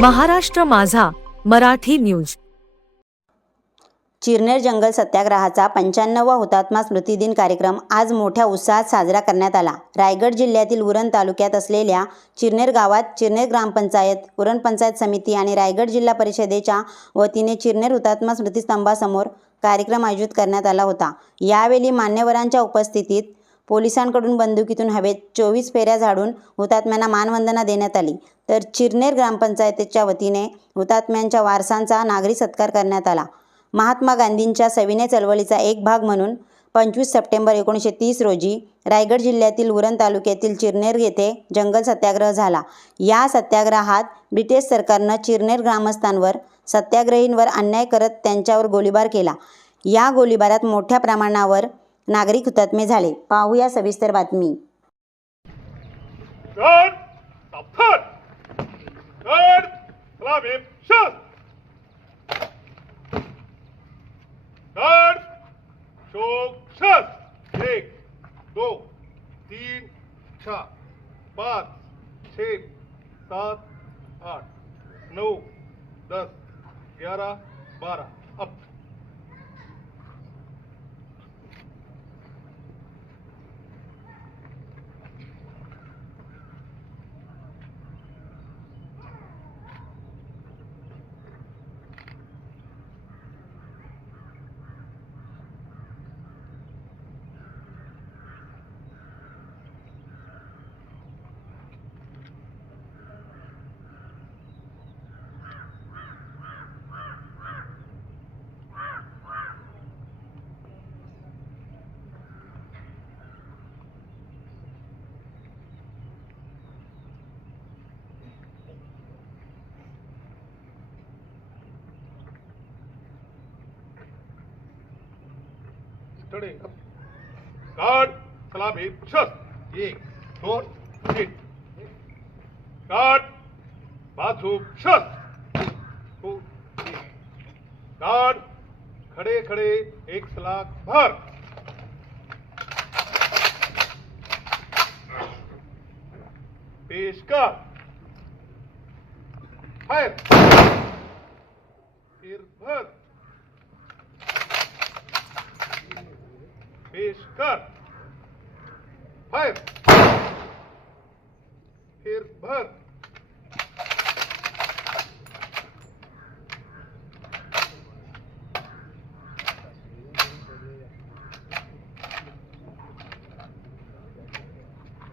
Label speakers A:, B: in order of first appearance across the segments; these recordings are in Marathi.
A: महाराष्ट्र माझा मराठी न्यूज.
B: चिरनेर जंगल सत्याग्रहाचा पंच्याण्णवा हुतात्मा स्मृती दिन कार्यक्रम आज मोठ्या उत्साहात साजरा करण्यात आला. रायगड जिल्ह्यातील उरण तालुक्यात असलेल्या चिरनेर गावात चिरनेर ग्रामपंचायत उरण पंचायत समिती आणि रायगड जिल्हा परिषदेच्या वतीने चिरनेर हुतात्मा स्मृतिस्तंभासमोर कार्यक्रम आयोजित करण्यात आला होता. यावेळी मान्यवरांच्या उपस्थितीत पोलिसांकडून बंदुकीतून हवेत चोवीस फेऱ्या झाडून हुतात्म्यांना मानवंदना देण्यात आली. तर चिरनेर ग्रामपंचायतीच्या वतीने हुतात्म्यांच्या वारसांचा नागरी सत्कार करण्यात आला. महात्मा गांधींच्या सविनय चळवळीचा एक भाग म्हणून पंचवीस सप्टेंबर एकोणीसशे तीस रोजी रायगड जिल्ह्यातील उरण तालुक्यातील चिरनेर येथे जंगल सत्याग्रह झाला. या सत्याग्रहात ब्रिटिश सरकारनं चिरनेर ग्रामस्थांवर सत्याग्रहींवर अन्याय करत त्यांच्यावर गोळीबार केला. या गोळीबारात मोठ्या प्रमाणावर नागरिक हुतात्मे झाले. पाहूया सविस्तर बातमी.
C: एक, दो, तीन, चार, पाच, छः, सात, आठ, नऊ, दस, ग्यारह, बारह, अब स्टडी गार्ड सलामी शस्त्र एक दोन तीन. गार्ड बाजू शस्त्र दो, गार्ड खडे खडे एक सलाख भर. पेश कर. फायर फिर भर. कर। फायर फिर भर।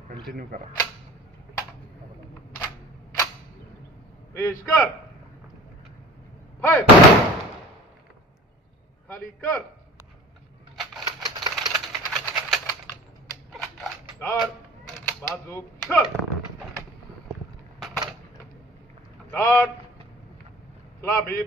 D: कंटिन्यू करा।
C: पेश कर। फायर खाली कर। बाजू शर दार सलामी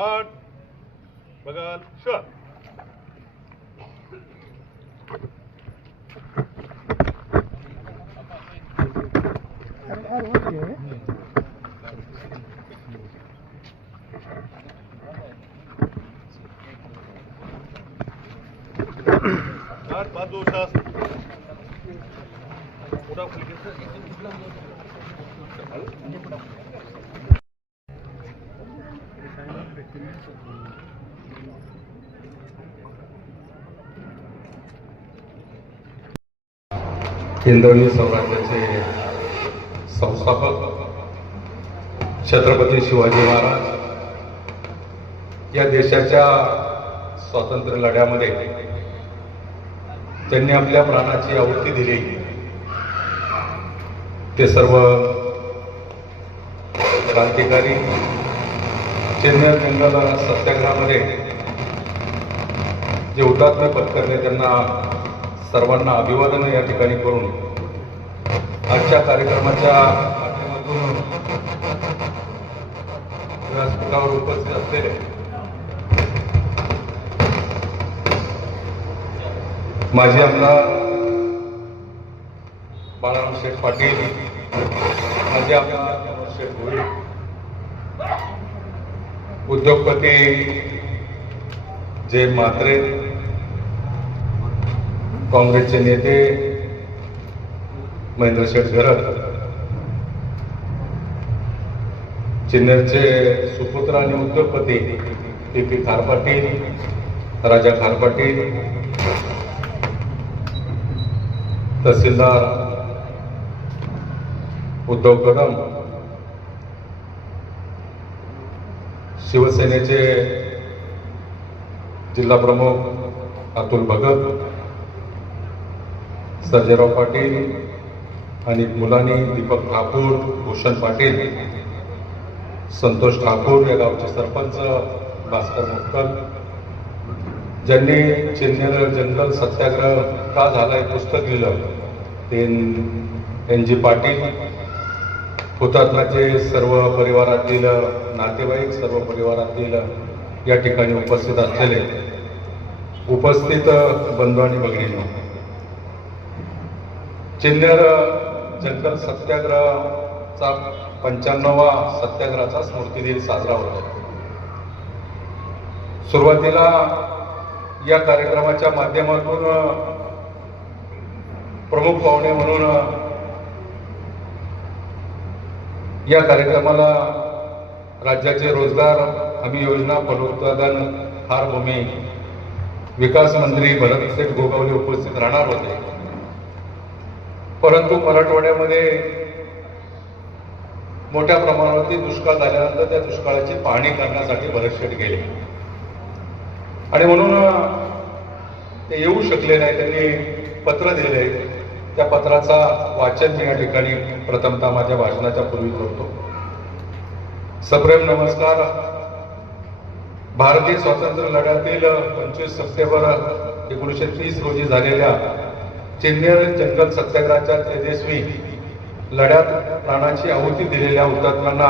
C: आठ बघाल शट स्टार्ट बाजू शट पुढा
D: हिंदवी स्वराज्याचे संस्थापक छत्रपती शिवाजी महाराज या देशाच्या स्वातंत्र्य लढ्यामध्ये त्यांनी आपल्या प्राणाची आवृत्ती दिली. ते सर्व क्रांतिकारी चेन्नई जंगल सत्याग्रहामध्ये जे हुतात्म्य पत्करले त्यांना सर्वांना अभिवादन या ठिकाणी करून आजच्या कार्यक्रमाच्या माध्यमातून व्यासपीठावर उपस्थित असलेले माजी आमदार बाळाराम शेठ पाटील माजी आमदार मनोज शेठ भोईर उद्योगपती जय म्हात्रे काँग्रेसचे नेते महेंद्र शेठ घरत चिन्नरचे सुपुत्र आणि उद्योगपती पी पी खार पाटील राजा खार पाटील तहसीलदार उद्धव कदम शिवसेनेचे जिल्हा प्रमुख अतुल भगत सर्जेराव पाटील आणि मुलांनी दीपक ठाकूर भूषण पाटील संतोष ठाकूर या गावचे सरपंच भास्कर मुक्कल ज्यांनी चिन्नेर जंगल सत्याग्रह का झाला हे पुस्तक लिहिलं ते एन जी पाटील हुतात्म्याचे सर्व परिवारातील नातेवाईक सर्व परिवारातील या ठिकाणी उपस्थित असलेले उपस्थित बंधू आणि भगिनींनो चिन्नेर जंगल सत्याग्रहाचा पंच्याण्णवा सत्याग्रहाचा स्मृती दिन साजरा होतो सुरुवातीला या कार्यक्रमाच्या माध्यमातून प्रमुख पाहुणे म्हणून या कार्यक्रमाला राज्याचे रोजगार हमी योजना फलोत्पादन हार भूमी विकास मंत्री भरतसेठ गोगावले उपस्थित राहणार होते. परंतु मराठवाड्यामध्ये मोठ्या प्रमाणावरती दुष्काळ झाल्यानंतर त्या दुष्काळाची पाहणी करण्यासाठी भरतशेठ गेले. आणि म्हणून ते येऊ शकले नाही. त्यांनी पत्र दिले त्या पत्राचा वाचन मी या ठिकाणी प्रथमतः माझ्या भाषणाच्या पूर्वी करतो. सप्रेम नमस्कार. भारतीय स्वातंत्र्य लढ्यातील पंचवीस सप्टेंबर एकोणीसशे तीस रोजी झालेल्या चेन्नई जंगल सत्याग्रहाच्या तेजस्वी लढ्यात प्राणाची आहुती दिलेल्या हुतात्म्यांना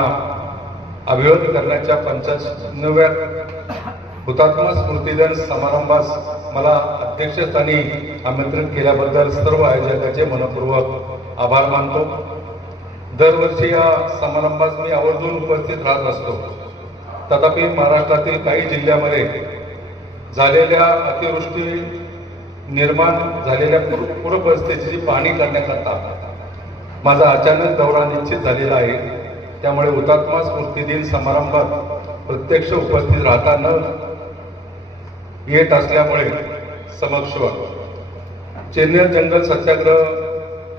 D: अभिवादन करण्याच्या पंच्याण्णव्या हुतात्मा स्मृतिदिन समारंभास मला अध्यक्षस्थानी आमंत्रित केल्याबद्दल सर्व आयोजकाचे मनपूर्वक आभार मानतो. दरवर्षी या समारंभास मी आवर्जून उपस्थित राहत असतो. तथापि महाराष्ट्रातील काही जिल्ह्यामध्ये झालेल्या अतिवृष्टी निर्माण झालेल्या पूर पूर पाहणी करण्याकरता माझा अचानक दौरा निश्चित झालेला आहे. त्यामुळे हुतात्मा स्मृती दिन समारंभात प्रत्यक्ष उपस्थित राहता न येत असल्यामुळे समक्ष चेन्नई जंगल सत्याग्रह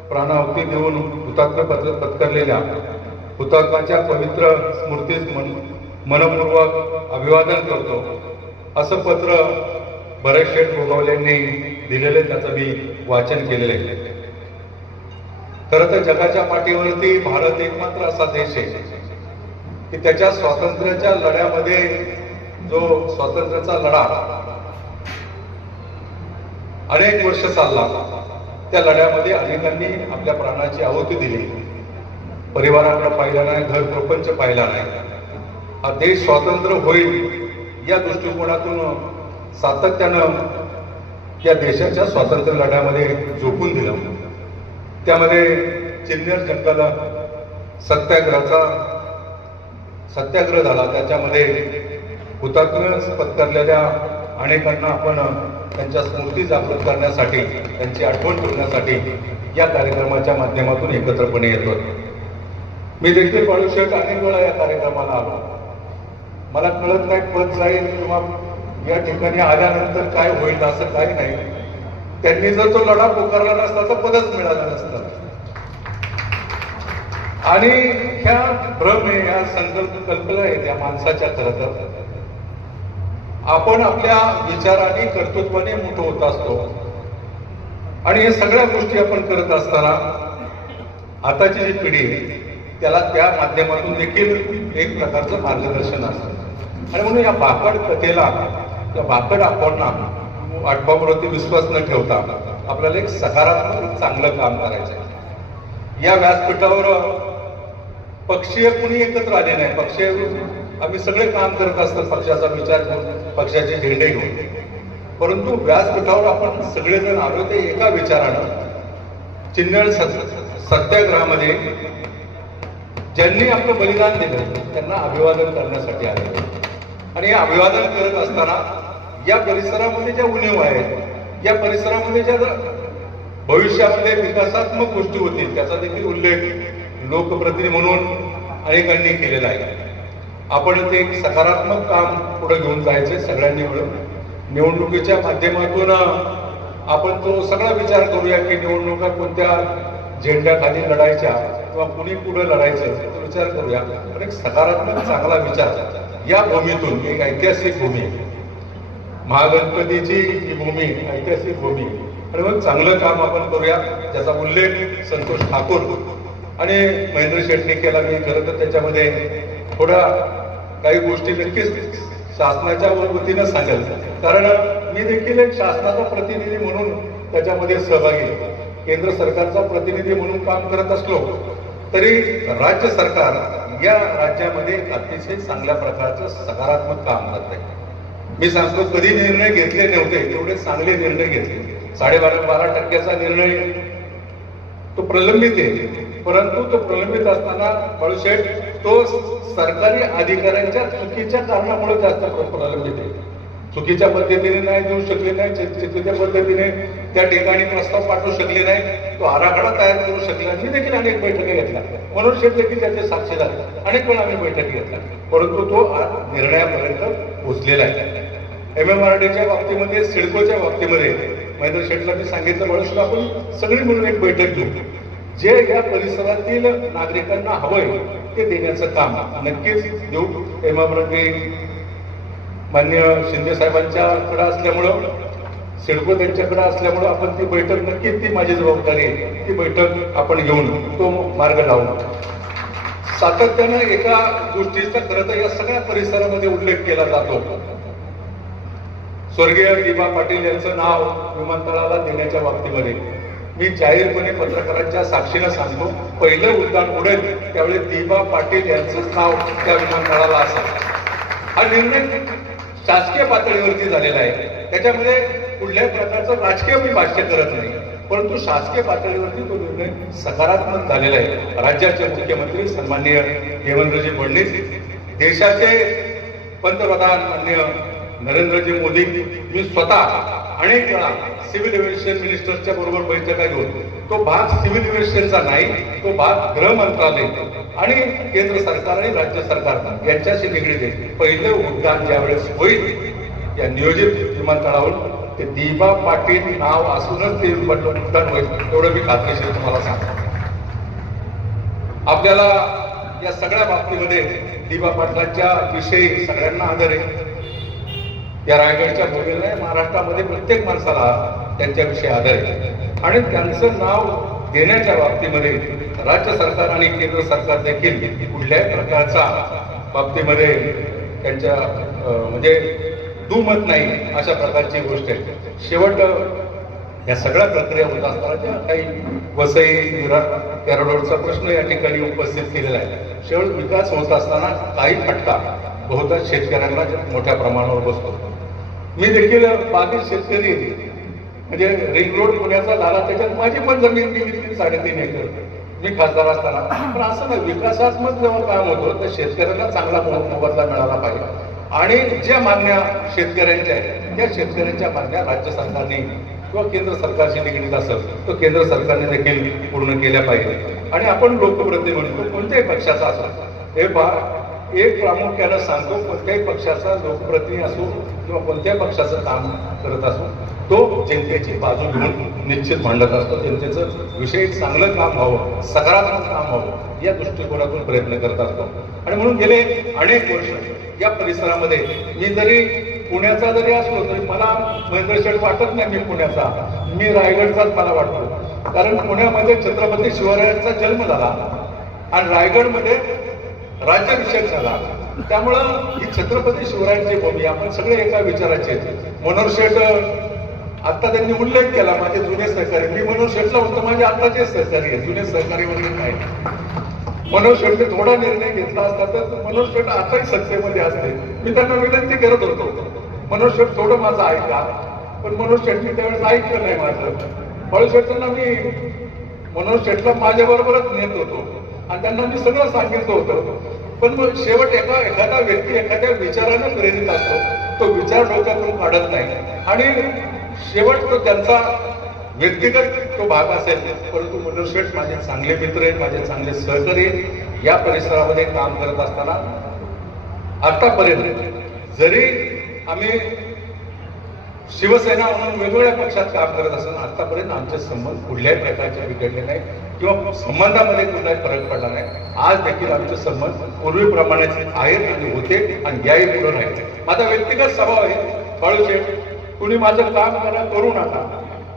D: प्राणाहुती देऊन हुतात्मा पत्र पत्करलेल्या हुतात्माच्या पवित्र स्मृतीस मन मनपूर्वक अभिवादन करतो. असं पत्र भरत शेठ गोगावलेंनी दिलेले त्याचं मी वाचन केलेलं आहे. खरं तर जगाच्या पाठीवरती भारत एकमात्र असा देश आहे की त्याच्या स्वातंत्र्याच्या लढ्यामध्ये जो स्वातंत्र्याचा लढा अनेक वर्ष चालला त्या लढ्यामध्ये अनेकांनी आपल्या प्राणाची आहुती दिली. परिवाराकडे पाहिला नाही घर प्रपंच पाहिला नाही. हा देश स्वातंत्र्य होईल या दृष्टिकोनातून सातत्यानं या देशाच्या स्वातंत्र्य लढ्यामध्ये झोकून दिलं. त्यामध्ये चिन्नर जनताला सत्याग्रहाचा सत्याग्रह झाला. त्याच्यामध्ये हुतात्म्य पत्करलेल्या अनेकांना आपण त्यांच्या स्मृती जागृत करण्यासाठी त्यांची आठवण ठेवण्यासाठी या कार्यक्रमाच्या माध्यमातून एकत्रपणे येतो मी देखील बाळूशेठ अनेक वेळा या कार्यक्रमाला आलो. मला कळत नाही पद जाईल किंवा या ठिकाणी आल्यानंतर काय होईल असं काही नाही. त्यांनी जर तो लढा पुकारला नसता तर पदच मिळालं नसतं. आणि ह्या भ्रम आहे ह्या संकल्प कल्पना आहे त्या माणसाच्या खरं तर. आपण आपल्या विचाराने कर्तृत्वाने मोठं होत असतो. आणि या सगळ्या गोष्टी आपण करत असताना आताची जी पिढी आहे त्याला त्या माध्यमातून देखील एक प्रकारचं मार्गदर्शन असतं. आणि म्हणून या बाकड कथेला किंवा भाकड आपण आठवावरती विश्वास न ठेवता आपल्याला एक सकारात्मक चांगलं काम करायचं आहे या व्यासपीठावर पक्षीय कुणी एकत्र आले नाही. पक्षीय आम्ही सगळे काम करत असतात पक्षाचा विचार करून पक्षाचे झेंडे घेऊन. परंतु व्यासपीठावर आपण सगळेजण आलो ते एका विचारानं. चिन्नळ सत्याग्रहामध्ये ज्यांनी आपलं बलिदान दिलं त्यांना अभिवादन करण्यासाठी आले आणि हे अभिवादन करत असताना या परिसरामध्ये ज्या उणीव आहेत या परिसरामध्ये ज्या भविष्यामध्ये विकासात्मक गोष्टी होतील त्याचा देखील उल्लेख लोकप्रतिनिधी म्हणून अनेकांनी केलेला आहे. आपण ते एक सकारात्मक काम पुढे घेऊन जायचे सगळ्यांनी मिळून. निवडणुकीच्या माध्यमातून आपण तो सगळा विचार करूया की निवडणुका कोणत्या झेंड्याखाली लढायच्या किंवा कुणी पुढे लढायचं तो विचार करूया. पण एक सकारात्मक चांगला विचार. या भूमीतून एक ऐतिहासिक भूमी. आहे. महागणपतीची ही भूमी ऐतिहासिक भूमी. आणि मग चांगलं काम आपण करूया ज्याचा उल्लेख संतोष ठाकूर आणि महेंद्र शेट्टी केला. मी खरं तर त्याच्यामध्ये थोड्या काही गोष्टी नक्कीच शासनाच्या वतीनं सांगेल. कारण मी देखील एक शासनाचा प्रतिनिधी म्हणून त्याच्यामध्ये सहभागी केंद्र सरकारचा प्रतिनिधी म्हणून काम करत असलो तरी राज्य सरकार या राज्यामध्ये अतिशय चांगल्या प्रकारचं सकारात्मक काम करत आहे. मी सांगतो कधी निर्णय घेतले नव्हते तेवढे चांगले निर्णय घेतले. साडेबारा बारा टक्क्याचा निर्णय तो प्रलंबित आहे. परंतु तो प्रलंबित असताना बाळूशेठ तो सरकारी अधिकाऱ्यांच्या चुकीच्या कारणामुळे जास्त प्रलंबित आहे. चुकीच्या पद्धतीने नाही देऊ शकले नाही चुकीच्या पद्धतीने त्या ठिकाणी प्रस्ताव पाठवू शकले नाही. तो आराखडा तयार करू शकला. मी देखील अनेक बैठकी घेतल्या. म्हणून शेठ देखील त्याचे साक्षीदार अनेक वेळा आम्ही बैठकी घेतल्या. परंतु तो निर्णयापर्यंत पोहोचलेला आहे. एम एम आर डीच्या बाबतीमध्ये सिडकोच्या बाबतीमध्ये महेंद्र शेठला मी सांगितलं म्हणून आपण सगळी मिळून एक बैठक घेऊ. जे या परिसरातील नागरिकांना हवंय ते देण्याचं काम नक्कीच देऊ. एम एम आर डी मान्य शिंदे साहेबांच्याकडे असल्यामुळं सिडको त्यांच्याकडे असल्यामुळं आपण ती बैठक नक्कीच ती माझी जबाबदारी आहे. ती बैठक आपण घेऊन तो मार्ग लावू. सातत्यानं एका गोष्टीचा खरं तर या सगळ्या परिसरामध्ये उल्लेख केला जातो. स्वर्गीय दिबा पाटील यांचं नाव विमानतळाला देण्याच्या बाबतीमध्ये. मी जाहीरपणे पत्रकारांच्या साक्षीनं सांगतो पहिलं उड्डाण उडेल त्यावेळी दिबा पाटील यांचं नाव त्या विमानतळाला असावं हा निर्णय शासकीय पातळीवरती झालेला आहे. त्याच्यामध्ये कुठल्याही प्रकारचं राजकीय मी भाष्य करत नाही. परंतु शासकीय पातळीवरती तो निर्णय सकारात्मक झालेला आहे. राज्याचे मुख्यमंत्री सन्माननीय देवेंद्रजी फडणवीस देशाचे पंतप्रधान माननीय नरेंद्रजी मोदी मी स्वतः अनेक वेळा सिव्हिल एव्हिएशन मिनिस्टरच्या बरोबर बैठका घेऊन तो भाग सिव्हिल एव्हिएशनचा नाही तो भाग गृह मंत्रालय आणि केंद्र सरकार आणि राज्य सरकार यांच्याशी निगडीत आहे. पहिलं उड्डाण ज्यावेळेस होईल या नियोजित विमानतळावर ते दिबा पाटील नाव असूनच ते बटन होईल. एवढं मी खात्रीशीर तुम्हाला सांगतो. आपल्याला या सगळ्या बाबतीमध्ये दिबा पाटलांच्या विषयी सगळ्यांना आदर आहे. या रायगडच्या भूमीला महाराष्ट्रामध्ये प्रत्येक माणसाला त्यांच्याविषयी आदर आहे. आणि त्यांचं नाव देण्याच्या बाबतीमध्ये राज्य सरकार आणि केंद्र सरकार देखील कुठल्याही प्रकारचा बाबतीमध्ये त्यांच्या अं, म्हणजे दुमत नाही अशा प्रकारची गोष्ट आहे. शेवट या सगळ्या प्रक्रिया होत असताना काही वसई विरा कॅरोडोरचा प्रश्न या ठिकाणी उपस्थित केलेला आहे. शेवट विकास होत असताना काही फटका बहुतांश शेतकऱ्यांना मोठ्या प्रमाणावर बसतो. मी देखील बाधित शेतकरी म्हणजे रिंग रोड पुण्याचा झाला त्याच्यात माझी पण जमीन गेली साडेतीन एकर. मी खासदार असताना. पण असं ना विकासात्मक जेव्हा काम होतं तर शेतकऱ्यांना चांगला मोबदला मिळाला पाहिजे. आणि ज्या मागण्या शेतकऱ्यांच्या आहेत त्या शेतकऱ्यांच्या मागण्या राज्य सरकारने किंवा केंद्र सरकारशी निगडीत असेल तर केंद्र सरकारने देखील पूर्ण केल्या पाहिजे आणि आपण लोकप्रतिनिधी म्हणतो कोणत्याही पक्षाचा असा हे पहा एक प्रामुख्यानं सांगतो कोणत्याही पक्षाचा लोकप्रतिनिधी असो किंवा कोणत्याही पक्षाचं काम करत असो तो जनतेची बाजू घेऊन निश्चित मांडत असतो. जनतेचं विषय चांगलं काम व्हावं सकारात्मक काम व्हावं या दृष्टिकोनातून प्रयत्न करत असतो. आणि म्हणून गेले अनेक वर्ष या परिसरामध्ये मी जरी पुण्याचा जरी असलो तरी मला महेंद्र शेठ वाटत नाही मी पुण्याचा. मी रायगडचाच मला वाटतो. कारण पुण्यामध्ये छत्रपती शिवरायांचा जन्म झाला. आणि रायगडमध्ये राज्याभिषेक झाला. त्यामुळं ही छत्रपती शिवरायांची भूमी आपण सगळे एका विचाराचे मनोहर शेठ आता त्यांनी उल्लेख केला माझे जुने सहकारी. मी मनोहर शेठला होतो माझे आताचे सहकारी आहे जुने सहकारी वगैरे नाही मनोहर शेठने थोडा निर्णय घेतला असता तर मनोहर शेठ आताही सत्तेमध्ये असते. मी त्यांना विनंती करत होतो. मनोहर शेठ थोडं माझं ऐका. पण मनोहर शेठने त्यावेळेस ऐकलं नाही माझं. फळ शेठना मी मनोहर शेठला माझ्या बरोबरच नेत होतो. आणि त्यांना मी सगळं सांगितलं होतं. पण मग शेवट एका एखादा व्यक्ती एखाद्या विचारानं प्रेरित असतो. तो विचार डोक्यातून काढत नाही. आणि शेवट तो त्यांचा व्यक्तिगत तो भाग असेल. परंतु मनोहर माझे चांगले मित्र आहेत माझे चांगले सहकारी या परिसरामध्ये काम करत असताना आतापर्यंत जरी आम्ही शिवसेना म्हणून वेगवेगळ्या पक्षात काम करत असताना आतापर्यंत आमचे संबंध कुठल्याही प्रकारचे बिघडले नाही किंवा संबंधामध्ये कुठलाही फरक पडला नाही. आज देखील आमचे संबंध पूर्वीप्रमाणेच आहेत आणि होते आणि याही पुढे राहिले. माझा व्यक्तिगत स्वभाव आहे बाळूशेठ कुणी माझं काम करा करू नका.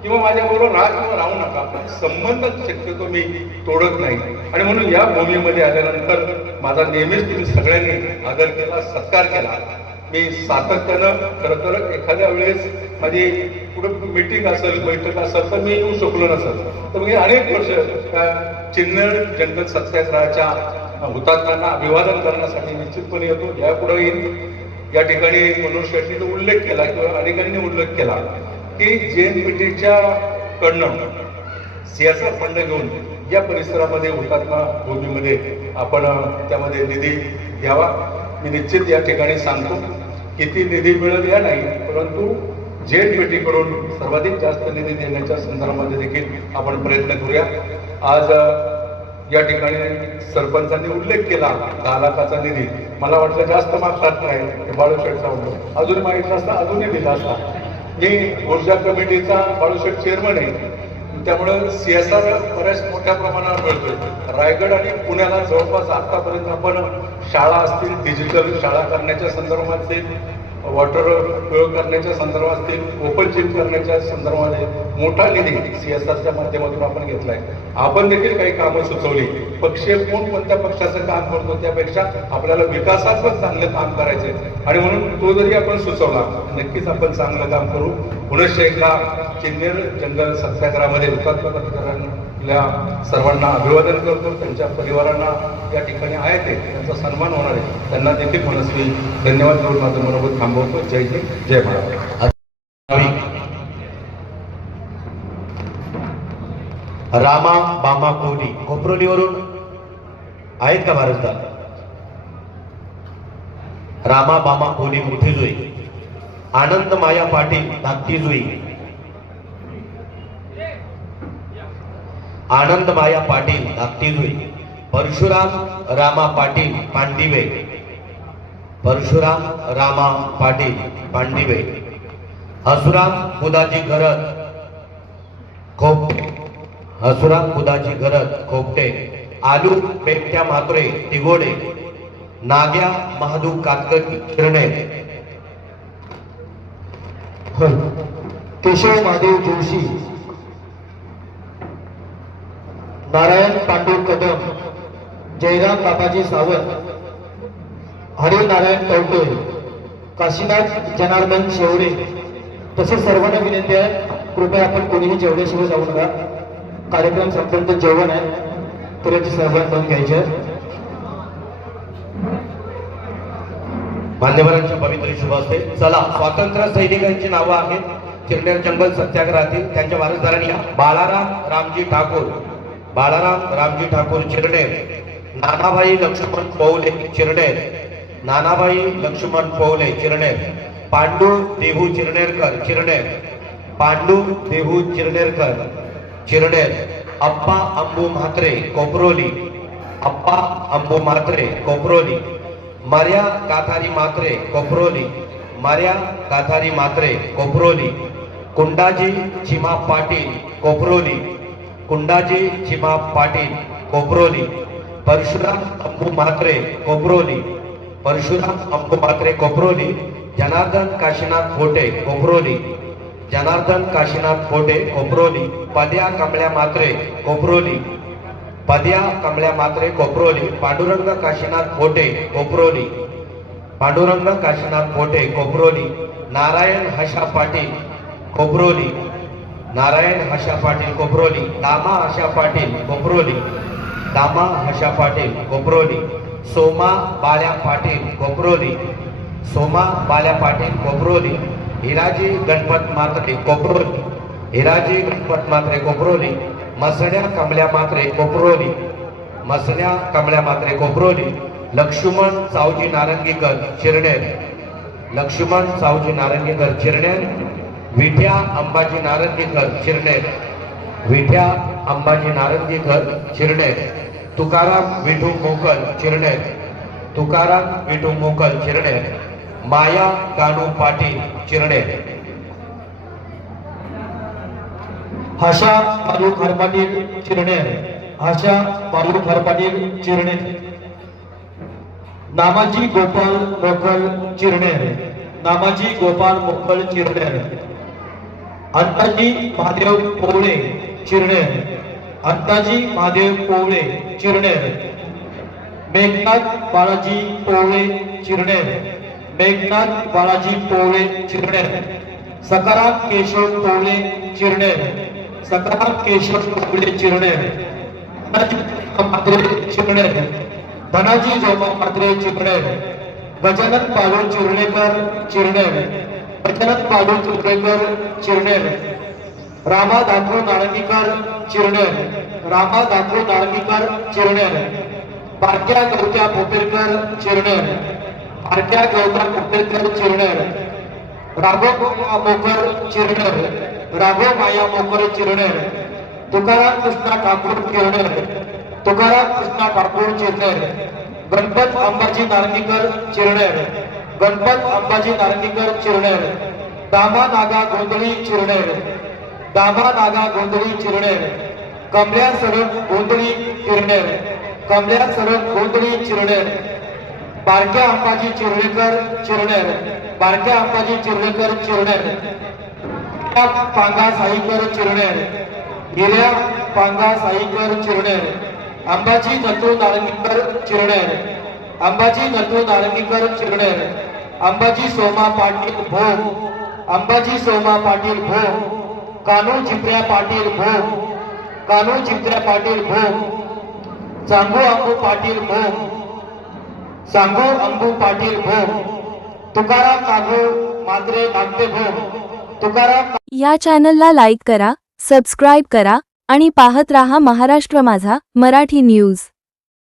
D: किंवा माझ्याबरोबर राहा किंवा राहू नका. पण संबंध शक्यतो मी तोडत नाही. आणि म्हणून या भूमीमध्ये आल्यानंतर माझा नेहमीच तुम्ही सगळ्यांनी आदर केला सत्कार केला. मी सातत्यानं खरं तर एखाद्या वेळेस माझी कुठं मिटिंग असेल बैठक असेल तर मी येऊ शकलो नसेल. तर मी अनेक वर्ष त्या चिन्ह जंगल सत्याग्रहाच्या हुतात्म्यांना अभिवादन करण्यासाठी निश्चितपणे येतो. यापुढे येईल या ठिकाणी मनोज शेट्टीने उल्लेख केला किंवा अनेकांनी उल्लेख केला की जे एन जेएनपीटीच्या कडनं सियासत फंड घेऊन या परिसरामध्ये हुतात्मा भूमीमध्ये आपण त्यामध्ये निधी घ्यावा. मी निश्चित या ठिकाणी सांगतो. किती निधी मिळेल या नाही परंतु जेएनपीटीकडून सर्वाधिक जास्त निधी देण्याच्या संदर्भामध्ये देखील आपण प्रयत्न करूया. आज या ठिकाणी सरपंचांनी उल्लेख केला दहा लाखाचा निधी. मला वाटलं जास्त मागतात काय? हे बाळूशेठचा उल्लेख अजून मागितलं असता अजूनही दिला असता. मी ऊर्जा कमिटीचा बाळूशेठ चेअरमन आहे. त्यामुळे आर बऱ्याच मोठ्या प्रमाणावर मिळतोय. रायगड आणि पुण्याला जवळपास आतापर्यंत आपण शाळा असतील डिजिटल शाळा करण्याच्या संदर्भात वॉटर प्रयोग करण्याच्या संदर्भात ओपन जिम करण्याच्या संदर्भामध्ये मोठा निधी सीएसआरच्या माध्यमातून आपण घेतलाय. आपण देखील काही कामं सुचवली. पक्ष कोण कोणत्या पक्षाचं काम करतो त्यापेक्षा आपल्याला विकासात्मक चांगलं काम करायचंय. आणि म्हणून तो जरी आपण सुचवला नक्कीच आपण चांगलं काम करू. पुनश्च एकदा चिन्नेर जंगल सत्याग्रहामध्ये हुतात्मा आपल्या सर्वांना अभिवादन करतो. त्यांच्या परिवारांना या ठिकाणी आहेत ते. त्यांचा सन्मान होणार आहे. त्यांना देखील मनस्वी धन्यवाद देऊन माझं मनोबत थांबवतो. जय हिंद जय महाराज
E: रामा बामा कोहली खोपरोलीवरून आहेत का महाराष्ट्रात रामा बामा कोहली मोठी जुई आनंद माया पाटील धाकटी जुई आनंद माया पाटील धाकटी परशुराम रामा पाटील पांडिवे परशुराम रामा पाटील पांडिवे हसुराम खुदाची गरज खोप हसुराम खुदाची गरज खोपटे आलू पेट्या मात्रे तिगोडे नाग्या महादू कातकटी किरणे.
F: केशव महादेव जोशी नारायण पांडू कदम जयराम बाबाजी सावंत हरिनारायण कवटे काशीनाथ जनार्दन शेवडे तसेच सर्वांना विनंती आहे कृपया आपण कोणीही जेवल्याशिवाय जाऊ नका. कार्यक्रम संपर्यंत जेवण आहे तुझ्याची सहभाग करून घ्यायचे
E: मान्यवरांच्या पवित्र शुभ असते चला स्वातंत्र्य सैनिकांची नावं आहेत. चिरनेर जंगल सत्याग्रहातील त्यांच्या वारसदारांनी बाळाराम रामजी ठाकूर. बाळाराम रामजी ठाकूर चिरनेर नानाबाई लक्ष्मण पौले चिरनेर नानाबाई लक्ष्मण पौले चिरनेर पांडू देहू चिरनेरकर चिरनेर पांडू देहू चिरनेरकर चिरनेर अप्पा अंबू म्हात्रे कोपरोली अप्पा अंबू म्हात्रे कोपरोली मार्या काथारी मात्रे कोपरोली मार्या काथारी मात्रे कोपरोली कुंडाजी चिमा पाटील कोपरोली कुंडाजी चिमा पाटील कोपरोली परशुराम अंबू म्हात्रे कोपरोली परशुराम अंबू म्हात्रे कोपरोली जनार्दन काशीनाथ फोटे कोपरोली जनार्दन काशीनाथ फोटे कोपरोली पद्या कमळ्या मात्रे कोपरोली पद्या कमळ्या मात्रे कोपरोली पांडुरंग काशीनाथ फोटे कोपरोली पांडुरंग काशीनाथ फोटे कोपरोली नारायण हशा पाटील कोपरोली नारायण हशा पाटील कोपरोली दामा हशा पाटील कोपरोली दामा हशा पाटील कोपरोली सोमा बाळ्या पाटील कोपरोली सोमा बाल्या पाटील कोपरोली हिराजी गणपत मात्रे कोपरोली हिराजी गणपत मात्रे कोपरोली मसण्या कमल्या मात्रे कोपरोली मसण्या कमल्या मात्रे कोपरोली लक्ष्मण सावजी नारंगीकर चिरनेर लक्ष्मण सावजी नारंगीकर चिरनेर विठ्या अंबाजी नारंगीकर शिरणे विठ्या अंबाजी नारंगीकर शिरणे तुकाराम विठू मोकल चिरणे तुकाराम विठू मोकल चिरनेर माया कानू पाटील चिरनेर
F: आशा बालू खरपाटील चिरणे आशा बालू खरपाटील चिरणे नामाजी गोपाल मोकल चिरणे नामाजी गोपाल मोकल चिरणे अंताजी महादेव पोवळे चिरणेर अंताजी महादेव पोवळे चिरणेर मेघनाथ बाळाजी पोवळे चिरणेर मेघनाथ बाळाजी पोवळे चिरणेर सकाराम केशव पोवळे चिरणेर सकाराम केशव पोवळे चिरणेर चिरणेर धनाजी जोमा मात्रे चिरणेर गजानन पालो चिरणेकर चिरणेर गजानन बालू चुंबेकर चिरनेर. रामा दातो नारंगीकर चिरनेर. रामा दातो नारंगीकर चिरनेर. पारख्या गौत्या पोपेरकर चिरनेर. पारख्या गौत्या पोपेरकर चिरनेर. राघव मोकर चिरनेर. राघव माया मोकर चिरनेर. तुकाराम कृष्णा ठाकूर चिरनेर. तुकाराम कृष्णा ठाकूर चिरनेर. गणपत अंबाजी नारंगीकर चिरनेर. गणपत अंबाजी नारंगीकर चिरणेर दामा नागा गोंधळी चिरणेर दामा नागा गोंधळी चिरणेर कमल्या सरळ गोंधळी चिरणेर कमल्या सरळ गोंधळी चिरणेर बारक्या अंबाजी चिरणेकर चिरणेर बारक्या अंबाजी चिरणेकर चिरणेर पांगा साईकर चिरणेर हिऱ्या पांगा साईकर चिरणेर अंबाजी नतू नारंगीकर चिरणेर अंबाजी नंदू नारंगीकर चिरनेर अंबाजी सोमा पाटील भोग अंबाजी सोमा पाटील भोग कानू चिपऱ्या पाटील भोग कानू चिपऱ्या पाटील भोग सांगू अंबू पाटील भोग सांगू अंबू पाटील भोग तुकाराम कागू मात्रे नागते भोग तुकाराम
A: या चॅनलला लाईक करा सबस्क्राईब करा आणि पाहत रहा महाराष्ट्र माझा मराठी न्यूज.